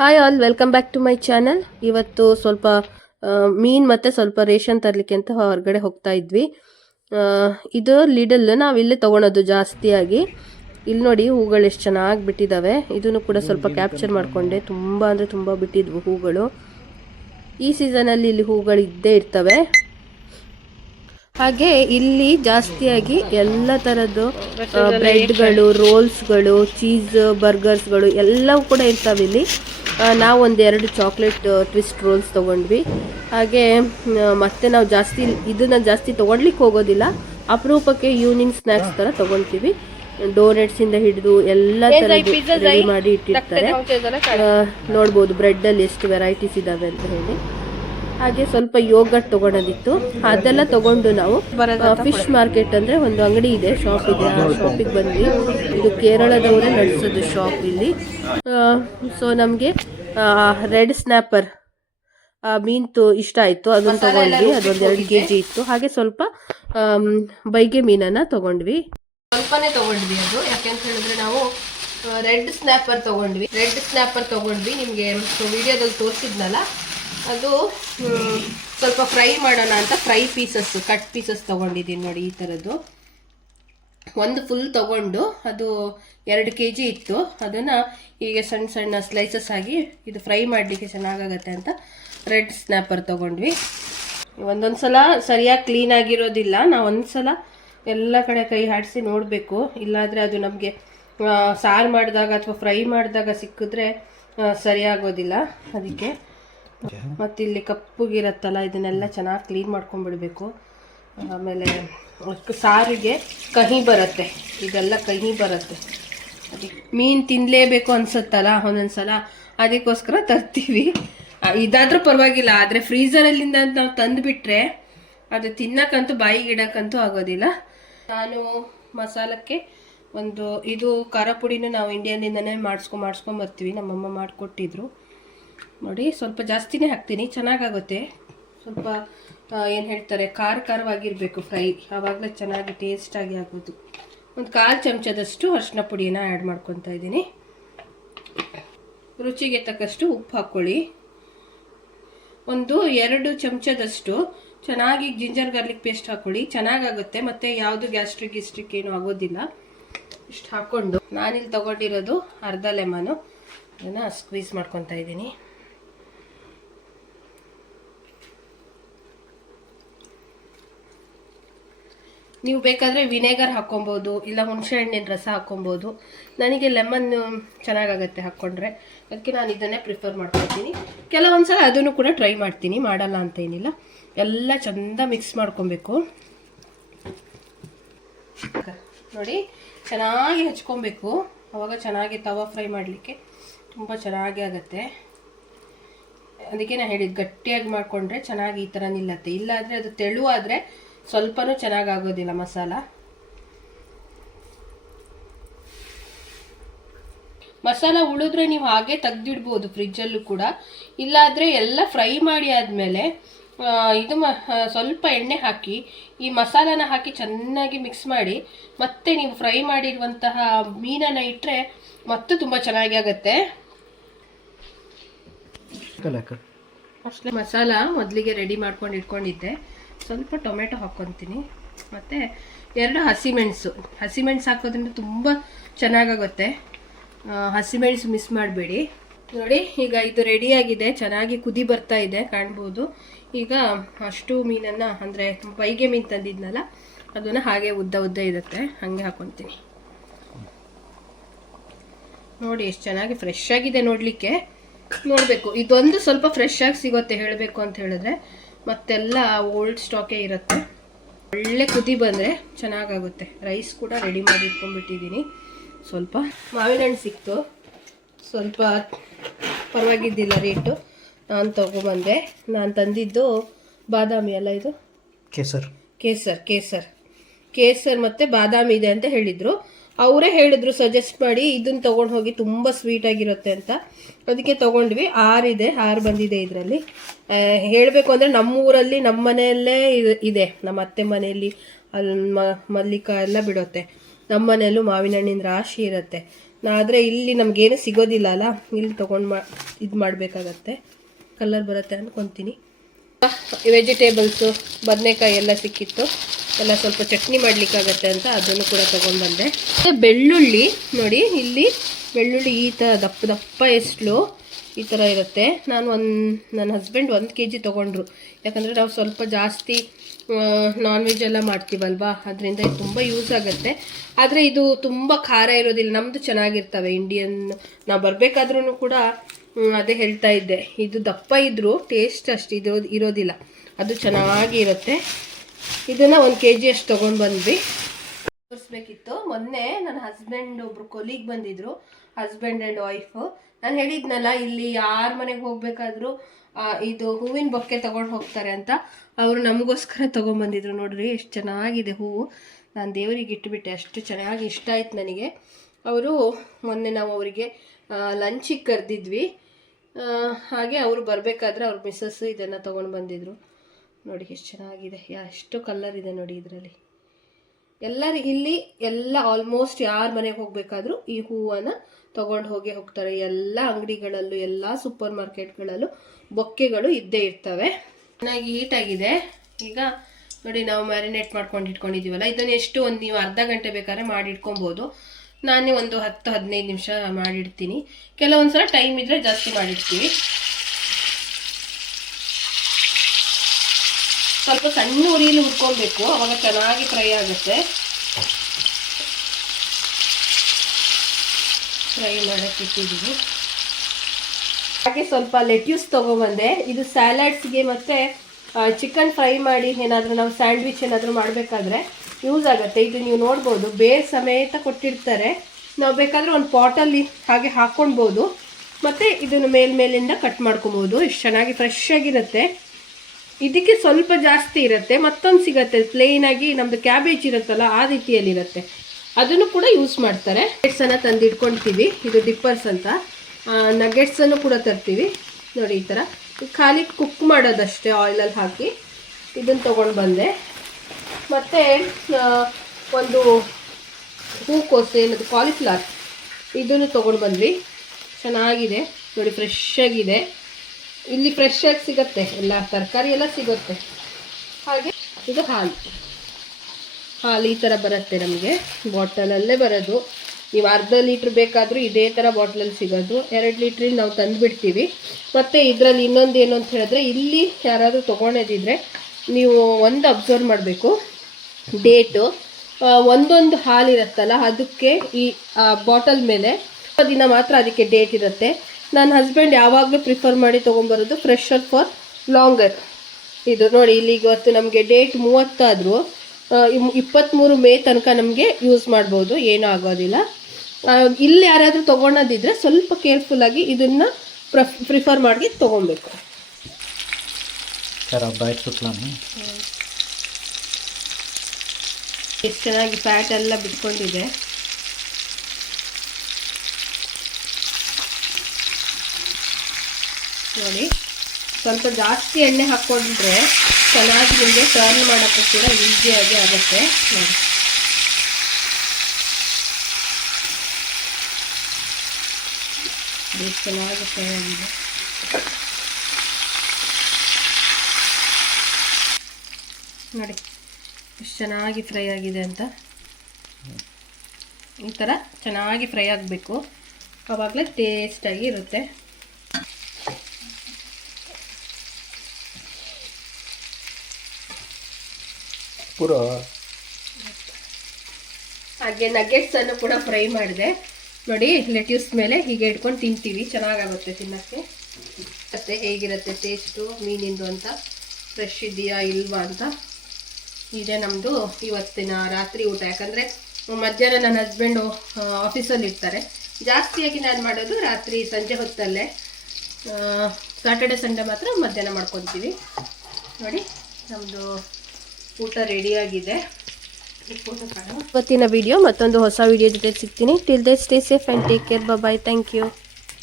Hi all, welcome back to my channel. ಇವತ್ತು ಸ್ವಲ್ಪ ಮೀನು ಮತ್ತು ಸ್ವಲ್ಪ ರೇಷನ್ ತರಲಿಕ್ಕೆ ಅಂತ ಹೊರಗಡೆ ಹೋಗ್ತಾ ಇದ್ವಿ. ಇದು ಲಿಡಲ್, ನಾವಿಲ್ಲೇ ತೊಗೊಳೋದು ಜಾಸ್ತಿಯಾಗಿ. ಇಲ್ಲಿ ನೋಡಿ ಹೂಗಳು ಎಷ್ಟು ಚೆನ್ನಾಗಿ ಬಿಟ್ಟಿದ್ದಾವೆ. ಇದನ್ನು ಕೂಡ ಸ್ವಲ್ಪ ಕ್ಯಾಪ್ಚರ್ ಮಾಡಿಕೊಂಡೆ. ತುಂಬ ಅಂದರೆ ತುಂಬ ಬಿಟ್ಟಿದ್ವು ಹೂಗಳು. ಈ ಸೀಸನಲ್ಲಿ ಇಲ್ಲಿ ಹೂಗಳು ಇದ್ದೇ ಇರ್ತವೆ. ಹಾಗೆ ಇಲ್ಲಿ ಜಾಸ್ತಿಯಾಗಿ ಎಲ್ಲ ಥರದ್ದು ಬ್ರೆಡ್ಗಳು, ರೋಲ್ಸ್ಗಳು, ಚೀಸ್ ಬರ್ಗರ್ಸ್ಗಳು ಎಲ್ಲವೂ ಕೂಡ ಇರ್ತವೆ ಇಲ್ಲಿ. ನಾವು ಒಂದೆರಡು ಚಾಕ್ಲೇಟ್ ಟ್ವಿಸ್ಟ್ ರೋಲ್ಸ್ ತೊಗೊಂಡ್ವಿ. ಹಾಗೆ ಮತ್ತೆ ನಾವು ಇದನ್ನು ಜಾಸ್ತಿ ತೊಗೊಳ್ಲಿಕ್ಕೆ ಹೋಗೋದಿಲ್ಲ. ಅಪರೂಪಕ್ಕೆ ಈವ್ನಿಂಗ್ ಸ್ನ್ಯಾಕ್ಸ್ ಥರ ತೊಗೊಳ್ತೀವಿ. ಡೋನೆಟ್ಸಿಂದ ಹಿಡಿದು ಎಲ್ಲ ಥರದ್ದು ರೆಡಿ ಮಾಡಿ ಇಟ್ಟಿರ್ತಾರೆ. ನೋಡ್ಬೋದು ಬ್ರೆಡ್ಡಲ್ಲಿ ಎಷ್ಟು ವೆರೈಟೀಸ್ ಇದ್ದಾವೆ ಅಂತ ಹೇಳಿ. ಹಾಗೆ ಸ್ವಲ್ಪ ಯೋಗರ್ಟ್ ತೊಗೊಳೋದಿತ್ತು, ಅದೆಲ್ಲ ತೊಗೊಂಡು ನಾವು ಫಿಶ್ ಮಾರ್ಕೆಟ್ ಅಂದರೆ ಒಂದು ಅಂಗಡಿ ಇದೆ, ಶಾಪ್ ಇದೆ. ಆ ಶಾಪಿಗೆ ಬಂದ್ವಿ. ಇದು ಕೇರಳದವರೇ ನಡೆಸೋದು ಶಾಪ್ ಇಲ್ಲಿ. ಸೊ ನಮಗೆ ರೆಡ್ ಸ್ನ್ಯಾಪರ್ ಮೀನು ಇಷ್ಟ ಆಯಿತು, ಅದನ್ನು ತೊಗೊಂಡ್ವಿ. ಅದೊಂದು 2 kg ಇತ್ತು. ಹಾಗೆ ಸ್ವಲ್ಪ ಬೈಗೆ ಮೀನನ್ನು ತೊಗೊಂಡ್ವಿ. ಸ್ವಲ್ಪನೇ ತೊಗೊಂಡ್ವಿ ಅದು, ಯಾಕೆಂತ ಹೇಳಿದ್ರೆ ನಾವು ರೆಡ್ ಸ್ನ್ಯಾಪರ್ ತೊಗೊಂಡ್ವಿ. ನಿಮಗೆ ವಿಡಿಯೋದಲ್ಲಿ ತೋರಿಸಿದ್ನಲ್ಲ, ಅದು ಸ್ವಲ್ಪ ಫ್ರೈ ಮಾಡೋಣ ಅಂತ ಕಟ್ ಪೀಸಸ್ ತೊಗೊಂಡಿದ್ದೀನಿ ನೋಡಿ. ಈ ಥರದ್ದು ಒಂದು ಫುಲ್ ತೊಗೊಂಡು, ಅದು 2 kg ಇತ್ತು. ಅದನ್ನು ಹೀಗೆ ಸಣ್ಣ ಸಣ್ಣ ಸ್ಲೈಸಸ್ ಆಗಿ ಇದು ಫ್ರೈ ಮಾಡಲಿಕ್ಕೆ ಚೆನ್ನಾಗಾಗತ್ತೆ ಅಂತ ರೆಡ್ ಸ್ನ್ಯಾಪರ್ ತೊಗೊಂಡ್ವಿ. ಒಂದೊಂದು ಸಲ ಸರಿಯಾಗಿ ಕ್ಲೀನ್ ಆಗಿರೋದಿಲ್ಲ. ನಾವು ಒಂದು ಸಲ ಎಲ್ಲ ಕಡೆ ಕೈ ಆಡಿಸಿ ನೋಡಬೇಕು. ಇಲ್ಲಾಂದರೆ ಅದು ನಮಗೆ ಸಾರು ಮಾಡಿದಾಗ ಅಥವಾ ಫ್ರೈ ಮಾಡಿದಾಗ ಸಿಕ್ಕಿದ್ರೆ ಸರಿಯಾಗೋದಿಲ್ಲ. ಅದಕ್ಕೆ ಮತ್ತು ಇಲ್ಲಿ ಕಪ್ಪುಗಿರತ್ತಲ್ಲ, ಇದನ್ನೆಲ್ಲ ಚೆನ್ನಾಗಿ ಕ್ಲೀನ್ ಮಾಡ್ಕೊಂಡ್ಬಿಡ್ಬೇಕು. ಆಮೇಲೆ ಸಾರಿಗೆ ಕಹಿ ಬರುತ್ತೆ, ಇದೆಲ್ಲ ಕಹಿ ಬರುತ್ತೆ. ಅದಕ್ಕೆ ಮೀನು ತಿನ್ನಲೇಬೇಕು ಅನ್ಸುತ್ತಲ್ಲ ಒಂದೊಂದು ಸಲ, ಅದಕ್ಕೋಸ್ಕರ ತರ್ತೀವಿ. ಇದಾದರೂ ಪರವಾಗಿಲ್ಲ, ಆದರೆ ಫ್ರೀಝರಲ್ಲಿಂದ ನಾವು ತಂದುಬಿಟ್ರೆ ಅದು ತಿನ್ನಕ್ಕಂತೂ ಬಾಯಿಗೆ ಇಡಕ್ಕಂತೂ ಆಗೋದಿಲ್ಲ. ನಾನು ಮಸಾಲಕ್ಕೆ ಇದು ಖಾರ ಪುಡಿನೂ ನಾವು ಇಂಡಿಯಾದಿಂದನೇ ಮಾಡಿಸ್ಕೊಂಬರ್ತೀವಿ. ನಮ್ಮಮ್ಮ ಮಾಡಿಕೊಟ್ಟಿದ್ರು ನೋಡಿ. ಸ್ವಲ್ಪ ಜಾಸ್ತಿನೇ ಹಾಕ್ತೀನಿ, ಚೆನ್ನಾಗಾಗುತ್ತೆ. ಸ್ವಲ್ಪ ಏನು ಹೇಳ್ತಾರೆ, ಖಾರವಾಗಿರಬೇಕು ಫ್ರೈ, ಆವಾಗಲೇ ಚೆನ್ನಾಗಿ ಟೇಸ್ಟಾಗಿ ಆಗೋದು. ಒಂದು 1/4 ಚಮಚದಷ್ಟು ಅರಿಶಿನ ಪುಡಿಯನ್ನು ಆ್ಯಡ್ ಮಾಡ್ಕೊತಾ ಇದ್ದೀನಿ. ರುಚಿಗೆ ತಕ್ಕಷ್ಟು ಉಪ್ಪು ಹಾಕ್ಕೊಳ್ಳಿ. ಒಂದು 2 ಚಮಚದಷ್ಟು ಚೆನ್ನಾಗಿ ಜಿಂಜರ್ ಗಾರ್ಲಿಕ್ ಪೇಸ್ಟ್ ಹಾಕ್ಕೊಳ್ಳಿ, ಚೆನ್ನಾಗಾಗುತ್ತೆ. ಮತ್ತು ಯಾವುದು ಗ್ಯಾಸ್ಟ್ರಿಕ್ ಏನೂ ಆಗೋದಿಲ್ಲ. ಇಷ್ಟು ಹಾಕ್ಕೊಂಡು ನಾನಿಲ್ಲಿ ತೊಗೊಂಡಿರೋದು ಅರ್ಧ ಲೆಮನು, ಅದನ್ನು ಸ್ಕ್ವೀಸ್ ಮಾಡ್ಕೊತಾ ಇದ್ದೀನಿ. ನೀವು ಬೇಕಾದರೆ ವಿನೆಗರ್ ಹಾಕ್ಕೊಬೋದು, ಇಲ್ಲ ಹುಣಸೆ ಹಣ್ಣಿನ ರಸ ಹಾಕ್ಕೊಬೋದು. ನನಗೆ ಲೆಮನ್ ಚೆನ್ನಾಗಾಗತ್ತೆ ಹಾಕ್ಕೊಂಡ್ರೆ, ಅದಕ್ಕೆ ನಾನು ಇದನ್ನೇ ಪ್ರಿಫರ್ ಮಾಡ್ಕೊತೀನಿ. ಕೆಲವೊಂದು ಸಲ ಅದನ್ನು ಕೂಡ ಟ್ರೈ ಮಾಡ್ತೀನಿ, ಮಾಡಲ್ಲ ಅಂತ ಏನಿಲ್ಲ. ಎಲ್ಲ ಚೆಂದ ಮಿಕ್ಸ್ ಮಾಡ್ಕೊಬೇಕು ನೋಡಿ. ಚೆನ್ನಾಗಿ ಹಚ್ಕೊಬೇಕು, ಆವಾಗ ಚೆನ್ನಾಗಿ ತವಾ ಫ್ರೈ ಮಾಡಲಿಕ್ಕೆ ತುಂಬ ಚೆನ್ನಾಗಿ ಆಗುತ್ತೆ. ಅದಕ್ಕೆ ನಾನು ಹೇಳಿದ್ದು, ಗಟ್ಟಿಯಾಗಿ ಮಾಡಿಕೊಂಡ್ರೆ ಚೆನ್ನಾಗಿ ಈ ಥರ ನಿಲ್ಲತ್ತೆ. ಇಲ್ಲಾಂದರೆ ಅದು ತೆಳುವಾದರೆ ಸ್ವಲ್ಪನೂ ಚೆನ್ನಾಗಾಗೋದಿಲ್ಲ ಮಸಾಲ ಉಳಿದ್ರೆ ನೀವು ಹಾಗೆ ತೆಗ್ದಿಡ್ಬೋದು ಫ್ರಿಜ್ಜಲ್ಲೂ ಕೂಡ. ಇಲ್ಲಾದರೆ ಎಲ್ಲ ಫ್ರೈ ಮಾಡಿ ಆದಮೇಲೆ ಸ್ವಲ್ಪ ಎಣ್ಣೆ ಹಾಕಿ ಈ ಮಸಾಲಾನ ಹಾಕಿ ಚೆನ್ನಾಗಿ ಮಿಕ್ಸ್ ಮಾಡಿ ಮತ್ತೆ ನೀವು ಫ್ರೈ ಮಾಡಿರುವಂತಹ ಮೀನನ್ನು ಇಟ್ಟರೆ ಮತ್ತೆ ತುಂಬ ಚೆನ್ನಾಗಿ ಆಗುತ್ತೆ. ಅಷ್ಟೇ ಮಸಾಲ ಮೊದಲಿಗೆ ರೆಡಿ ಮಾಡ್ಕೊಂಡು ಇಟ್ಕೊಂಡಿದ್ದೆ. ಸ್ವಲ್ಪ ಟೊಮೆಟೊ ಹಾಕ್ಕೊತೀನಿ, ಮತ್ತು 2 ಹಸಿಮೆಣಸು ಹಾಕೋದ್ರಿಂದ ತುಂಬ ಚೆನ್ನಾಗಾಗುತ್ತೆ. ಹಸಿಮೆಣಸು ಮಿಸ್ ಮಾಡಬೇಡಿ ನೋಡಿ. ಈಗ ಇದು ರೆಡಿಯಾಗಿದೆ, ಚೆನ್ನಾಗಿ ಕುದಿ ಬರ್ತಾ ಇದೆ, ಕಾಣ್ಬೋದು. ಈಗ ಅಷ್ಟು ಮೀನನ್ನು, ಅಂದರೆ ಬೈಗೆ ಮೀನು ತಂದಿದ್ನಲ್ಲ, ಅದನ್ನು ಹಾಗೆ ಉದ್ದ ಇರುತ್ತೆ ಹಾಗೆ ಹಾಕ್ಕೊತೀನಿ ನೋಡಿ. ಎಷ್ಟು ಚೆನ್ನಾಗಿ ಫ್ರೆಶ್ ಆಗಿದೆ ನೋಡಲಿಕ್ಕೆ. ನೋಡಬೇಕು, ಇದೊಂದು ಸ್ವಲ್ಪ ಫ್ರೆಶ್ ಆಗಿ ಸಿಗುತ್ತೆ ಹೇಳಬೇಕು ಅಂತ ಹೇಳಿದ್ರೆ. ಮತ್ತೆಲ್ಲ ಓಲ್ಡ್ ಸ್ಟಾಕೇ ಇರುತ್ತೆ. ಒಳ್ಳೆ ಕುದಿ ಬಂದರೆ ಚೆನ್ನಾಗಾಗುತ್ತೆ. ರೈಸ್ ಕೂಡ ರೆಡಿ ಮಾಡಿ ಇಟ್ಕೊಂಡ್ಬಿಟ್ಟಿದ್ದೀನಿ. ಸ್ವಲ್ಪ ಮಾವಿನ ಹಣ್ಣು ಸಿಕ್ತು, ಸ್ವಲ್ಪ ಪರವಾಗಿದ್ದಿಲ್ಲ ರೇಟು. ನಾನು ತೊಗೊಬಂದೆ. ನಾನು ತಂದಿದ್ದು ಬಾದಾಮಿ ಅಲ್ಲ, ಇದು ಕೇಸರ್ ಮತ್ತು ಬಾದಾಮಿ ಇದೆ ಅಂತ ಹೇಳಿದರು. ಅವರೇ ಹೇಳಿದ್ರು ಸಜೆಸ್ಟ್ ಮಾಡಿ, ಇದನ್ನು ತೊಗೊಂಡು ಹೋಗಿ, ತುಂಬ ಸ್ವೀಟಾಗಿರುತ್ತೆ ಅಂತ. ಅದಕ್ಕೆ ತೊಗೊಂಡ್ವಿ. 6 ಬಂದಿದೆ ಇದರಲ್ಲಿ. ಹೇಳಬೇಕು ಅಂದರೆ ನಮ್ಮೂರಲ್ಲಿ, ನಮ್ಮ ಮನೆಯಲ್ಲೇ ಇದೆ. ನಮ್ಮ ಅತ್ತೆ ಮನೆಯಲ್ಲಿ ಅಲ್ಲಿ ಮಲ್ಲಿಕ ಎಲ್ಲ ಬಿಡುತ್ತೆ. ನಮ್ಮ ಮನೆಯಲ್ಲೂ ಮಾವಿನ ಹಣ್ಣಿನ ರಾಶಿ ಇರುತ್ತೆ. ಆದರೆ ಇಲ್ಲಿ ನಮಗೇನು ಸಿಗೋದಿಲ್ಲ ಅಲ್ಲ, ಇಲ್ಲಿ ತೊಗೊಂಡು ಇದು ಮಾಡಬೇಕಾಗತ್ತೆ. ಕಲರ್ ಬರುತ್ತೆ ಅಂದ್ಕೊತೀನಿ. ವೆಜಿಟೇಬಲ್ಸು ಬದನೆಕಾಯಿ ಎಲ್ಲ ಸಿಕ್ಕಿತ್ತು, ಎಲ್ಲ ಸ್ವಲ್ಪ ಚಟ್ನಿ ಮಾಡಲಿಕ್ಕಾಗತ್ತೆ ಅಂತ ಅದನ್ನು ಕೂಡ ತೊಗೊಂಡ್ಬಂದೆ. ಬೆಳ್ಳುಳ್ಳಿ ನೋಡಿ, ಇಲ್ಲಿ ಬೆಳ್ಳುಳ್ಳಿ ಈ ಥರ ದಪ್ಪ ದಪ್ಪ ಎಷ್ಟು ಈ ಥರ ಇರುತ್ತೆ. ನನ್ನ ಹಸ್ಬೆಂಡ್ 1 kg ತೊಗೊಂಡ್ರು. ಯಾಕಂದರೆ ನಾವು ಸ್ವಲ್ಪ ಜಾಸ್ತಿ ನಾನ್ ವೆಜ್ ಎಲ್ಲ ಮಾಡ್ತೀವಲ್ವಾ, ಅದರಿಂದ ಇದು ತುಂಬ ಯೂಸ್ ಆಗುತ್ತೆ. ಆದರೆ ಇದು ತುಂಬ ಖಾರ ಇರೋದಿಲ್ಲ, ನಮ್ಮದು ಚೆನ್ನಾಗಿರ್ತವೆ ಇಂಡಿಯನ್. ನಾವು ಬರಬೇಕಾದ್ರೂ ಕೂಡ ಅದೇ ಹೇಳ್ತಾ ಇದ್ದೆ, ಇದು ದಪ್ಪ ಇದ್ದರೂ ಟೇಸ್ಟ್ ಅಷ್ಟು ಇರೋದಿಲ್ಲ, ಅದು ಚೆನ್ನಾಗಿ ಇರುತ್ತೆ. ಇದನ್ನು 1 kg ಅಷ್ಟು ತೊಗೊಂಡು ಬಂದ್ವಿ. ತೋರಿಸ್ಬೇಕಿತ್ತು. ಮೊನ್ನೆ ನನ್ನ ಹಸ್ಬೆಂಡ್ ಒಬ್ರು ಕೊಲೀಗ್ ಬಂದಿದ್ರು, ಹಸ್ಬೆಂಡ್ ಆ್ಯಂಡ್ ವೈಫು. ನಾನು ಹೇಳಿದ್ನಲ್ಲ, ಇಲ್ಲಿ ಯಾರ ಮನೆಗೆ ಹೋಗ್ಬೇಕಾದ್ರೂ ಇದು ಹೂವಿನ ಬೊಕ್ಕೆ ತೊಗೊಂಡು ಹೋಗ್ತಾರೆ ಅಂತ. ಅವರು ನಮಗೋಸ್ಕರ ತೊಗೊಂಬಂದಿದ್ರು. ನೋಡ್ರಿ ಎಷ್ಟು ಚೆನ್ನಾಗಿದೆ ಹೂವು. ನಾನು ದೇವರಿಗೆ ಇಟ್ಟುಬಿಟ್ಟೆ, ಅಷ್ಟು ಚೆನ್ನಾಗಿ ಇಷ್ಟ ಆಯ್ತು ನನಗೆ. ಅವರು ಮೊನ್ನೆ ನಾವು ಅವರಿಗೆ ಲಂಚಿಗೆ ಕರೆದಿದ್ವಿ. ಹಾಗೆ ಅವರು ಬರಬೇಕಾದ್ರೆ ಅವ್ರ ಮಿಸ್ಸಸ್ಸು ಇದನ್ನು ತೊಗೊಂಡು ಬಂದಿದ್ರು. ನೋಡಿ ಎಷ್ಟು ಚೆನ್ನಾಗಿದೆ, ಎಷ್ಟು ಕಲರ್ ಇದೆ ನೋಡಿ ಇದರಲ್ಲಿ. ಇಲ್ಲಿ ಎಲ್ಲ ಆಲ್ಮೋಸ್ಟ್ ಯಾರ ಮನೆಗೆ ಹೋಗಬೇಕಾದ್ರೂ ಈ ಹೂವನ್ನು ತೊಗೊಂಡು ಹೋಗ್ತಾರೆ. ಎಲ್ಲ ಅಂಗಡಿಗಳಲ್ಲೂ ಎಲ್ಲ ಸೂಪರ್ ಮಾರ್ಕೆಟ್ಗಳಲ್ಲೂ ಬೊಕ್ಕೆಗಳು ಇದ್ದೇ ಇರ್ತವೆ. ಚೆನ್ನಾಗಿ ಹೀಟಾಗಿದೆ. ಈಗ ನೋಡಿ, ನಾವು ಮ್ಯಾರಿನೇಟ್ ಮಾಡ್ಕೊಂಡು ಇಟ್ಕೊಂಡಿದ್ದೀವಲ್ಲ, ಇದನ್ನು ಒಂದು ನೀವು ಅರ್ಧ ಗಂಟೆ ಬೇಕಾದ್ರೆ ಮಾಡಿ ಇಟ್ಕೊಬೋದು. ನಾನೇ ಒಂದು 10-15 ನಿಮಿಷ ಮಾಡಿಡ್ತೀನಿ. ಕೆಲವೊಂದು ಸಲ ಟೈಮ್ ಇದ್ದರೆ ಜಾಸ್ತಿ ಮಾಡಿರ್ತೀವಿ. ಸ್ವಲ್ಪ ಸಣ್ಣ ಉರಿಯಲ್ಲಿ ಹುರ್ಕೊಬೇಕು, ಅವಾಗ ಚೆನ್ನಾಗಿ ಫ್ರೈ ಆಗುತ್ತೆ. ಫ್ರೈ ಮಾಡೋಕ್ಕೆ ಇಟ್ಟಿದ್ದೀವಿ. ಹಾಗೆ ಸ್ವಲ್ಪ ಲೆಟ್ಯೂಸ್ ತೊಗೊಬಂದೆ. ಇದು ಸ್ಯಾಲಡ್ಸ್ಗೆ ಮತ್ತು ಚಿಕನ್ ಫ್ರೈ ಮಾಡಿ ಏನಾದರೂ ನಾವು ಸ್ಯಾಂಡ್ವಿಚ್ ಏನಾದರೂ ಮಾಡಬೇಕಾದ್ರೆ ಯೂಸ್ ಆಗುತ್ತೆ. ಇದು ನೀವು ನೋಡ್ಬೋದು, ಬೇರೆ ಸಮೇತ ಕೊಟ್ಟಿರ್ತಾರೆ. ನಾವು ಬೇಕಾದರೆ ಒಂದು ಪಾಟಲ್ಲಿ ಹಾಗೆ ಹಾಕ್ಕೊಳ್ಬೋದು, ಮತ್ತು ಇದನ್ನು ಮೇಲಿಂದ ಕಟ್ ಮಾಡ್ಕೊಬೋದು. ಎಷ್ಟು ಚೆನ್ನಾಗಿ ಫ್ರೆಶ್ ಆಗಿರುತ್ತೆ. ಇದಕ್ಕೆ ಸ್ವಲ್ಪ ಜಾಸ್ತಿ ಇರುತ್ತೆ. ಮತ್ತೊಂದು ಸಿಗುತ್ತೆ ಪ್ಲೇನಾಗಿ, ನಮ್ಮದು ಕ್ಯಾಬೇಜ್ ಇರುತ್ತಲ್ಲ ಆ ರೀತಿಯಲ್ಲಿರುತ್ತೆ, ಅದನ್ನು ಕೂಡ ಯೂಸ್ ಮಾಡ್ತಾರೆ. ನಗೆಟ್ಸನ್ನು ತಂದು ಇಟ್ಕೊಳ್ತೀವಿ. ಇದು ಡಿಪ್ಪರ್ಸ್ ಅಂತ, ನಗೆಟ್ಸನ್ನು ಕೂಡ ತರ್ತೀವಿ. ನೋಡಿ ಈ ಥರ ಖಾಲಿ ಕುಕ್ ಮಾಡೋದಷ್ಟೇ, ಆಯಿಲಲ್ಲಿ ಹಾಕಿ. ಇದನ್ನು ತೊಗೊಂಡು ಬಂದೆ. ಮತ್ತು ಒಂದು ಹೂಕೋಸು, ಏನದು ಕಾಲಿಫ್ಲವರ್, ಇದನ್ನು ತೊಗೊಂಡು ಬಂದ್ವಿ. ಚೆನ್ನಾಗಿದೆ ನೋಡಿ, ಫ್ರೆಶ್ ಆಗಿದೆ. ಇಲ್ಲಿ ಫ್ರೆಶ್ ಆಗಿ ಸಿಗುತ್ತೆ, ಎಲ್ಲ ತರಕಾರಿ ಎಲ್ಲ ಸಿಗುತ್ತೆ. ಹಾಗೆ ಇದು ಹಾಲು ಈ ಥರ ಬರುತ್ತೆ ನಮಗೆ, ಬಾಟಲಲ್ಲೇ ಬರೋದು. ನೀವು ಅರ್ಧ ಲೀಟ್ರ್ ಬೇಕಾದರೂ ಇದೇ ಥರ ಬಾಟ್ಲಲ್ಲಿ ಸಿಗೋದು. 2 ಲೀಟ್ರಲ್ಲಿ ನಾವು ತಂದುಬಿಡ್ತೀವಿ. ಮತ್ತು ಇದರಲ್ಲಿ ಇನ್ನೊಂದು ಏನು ಅಂತ ಹೇಳಿದ್ರೆ, ಇಲ್ಲಿ ಯಾರಾದರೂ ತೊಗೊಂಡಿದ್ದರೆ ನೀವು ಒಂದು ಅಬ್ಸರ್ವ್ ಮಾಡಬೇಕು, ಡೇಟು. ಒಂದೊಂದು ಹಾಲಿರುತ್ತಲ್ಲ, ಅದಕ್ಕೆ ಈ ಬಾಟಲ್ ಮೇಲೆ ದಿನ ಮಾತ್ರ ಅದಕ್ಕೆ ಡೇಟ್ ಇರುತ್ತೆ. ನನ್ನ ಹಸ್ಬೆಂಡ್ ಯಾವಾಗಲೂ ಪ್ರಿಫರ್ ಮಾಡಿ ತೊಗೊಂಬರೋದು ಫ್ರೆಶರ್ ಫಾರ್ ಲಾಂಗರ್. ಇದು ನೋಡಿ, ಇಲ್ಲಿ ಇವತ್ತು ನಮಗೆ ಡೇಟ್ 30 ಆದರೂ 23 ಮೇ ತನಕ ನಮಗೆ ಯೂಸ್ ಮಾಡ್ಬೋದು, ಏನೂ ಆಗೋದಿಲ್ಲ. ಇಲ್ಲಿ ಯಾರಾದರೂ ತೊಗೊಳೋದಿದ್ರೆ ಸ್ವಲ್ಪ ಕೇರ್ಫುಲ್ಲಾಗಿ ಇದನ್ನು ಪ್ರಿಫರ್ ಮಾಡಿ ತೊಗೊಬೇಕು. ಎಷ್ಟು ಚೆನ್ನಾಗಿ ಫ್ಯಾಟ್ ಎಲ್ಲ ಬಿಟ್ಕೊಂಡಿದೆ. ನೋಡಿ, ಸ್ವಲ್ಪ ಜಾಸ್ತಿ ಎಣ್ಣೆ ಹಾಕ್ಕೊಂಡ್ರೆ ಚೆನ್ನಾಗಿ ನಿಮಗೆ ಟರ್ನ್ ಮಾಡೋಕ್ಕೂ ಕೂಡ ಈಸಿಯಾಗಿ ಆಗುತ್ತೆ. ನೋಡಿ, ಎಷ್ಟು ಚೆನ್ನಾಗಿ ಫ್ರೈ ಆಗಿದೆ. ನೋಡಿ ಎಷ್ಟು ಚೆನ್ನಾಗಿ ಫ್ರೈ ಆಗಿದೆ ಅಂತ. ಈ ಥರ ಚೆನ್ನಾಗಿ ಫ್ರೈ ಆಗಬೇಕು, ಆವಾಗಲೇ ಟೇಸ್ಟಾಗಿ ಇರುತ್ತೆ. ಹಾಗೆ ನಗೆಟ್ಸನ್ನು ಕೂಡ ಫ್ರೈ ಮಾಡಿದೆ. ನೋಡಿ, ಲೆಟ್ಯೂಸ್ ಮೇಲೆ ಹೀಗೆ ಇಟ್ಕೊಂಡು ತಿಂತೀವಿ, ಚೆನ್ನಾಗಾಗುತ್ತೆ ತಿನ್ನೋಕ್ಕೆ. ಮತ್ತು ಹೇಗಿರುತ್ತೆ ಟೇಸ್ಟು ಮೀನಿಂದು ಅಂತ, ಫ್ರೆಶ್ ಇದೆಯಾ ಇಲ್ವಾ ಅಂತ. ಇದೇ ನಮ್ಮದು ಇವತ್ತಿನ ರಾತ್ರಿ ಊಟ. ಯಾಕಂದರೆ ಮಧ್ಯಾಹ್ನ ನನ್ನ ಹಸ್ಬೆಂಡು ಆಫೀಸಲ್ಲಿ ಇರ್ತಾರೆ. ಜಾಸ್ತಿಯಾಗಿ ನಾನು ಮಾಡೋದು ರಾತ್ರಿ ಸಂಜೆ ಹೊತ್ತಲ್ಲೇ. ಸ್ಯಾಟರ್ಡೆ ಸಂಡೇ ಮಾತ್ರ ಮಧ್ಯಾಹ್ನ ಮಾಡ್ಕೊತೀವಿ. ನೋಡಿ, ನಮ್ಮದು ಊಟ ರೆಡಿಯಾಗಿದೆ. ಇವತ್ತಿನ ವಿಡಿಯೋ ಮತ್ತೊಂದು ಹೊಸ ವಿಡಿಯೋ ಜೊತೆ ಸಿಗ್ತೀನಿ. Till then stay safe and take care. Bye. Thank you.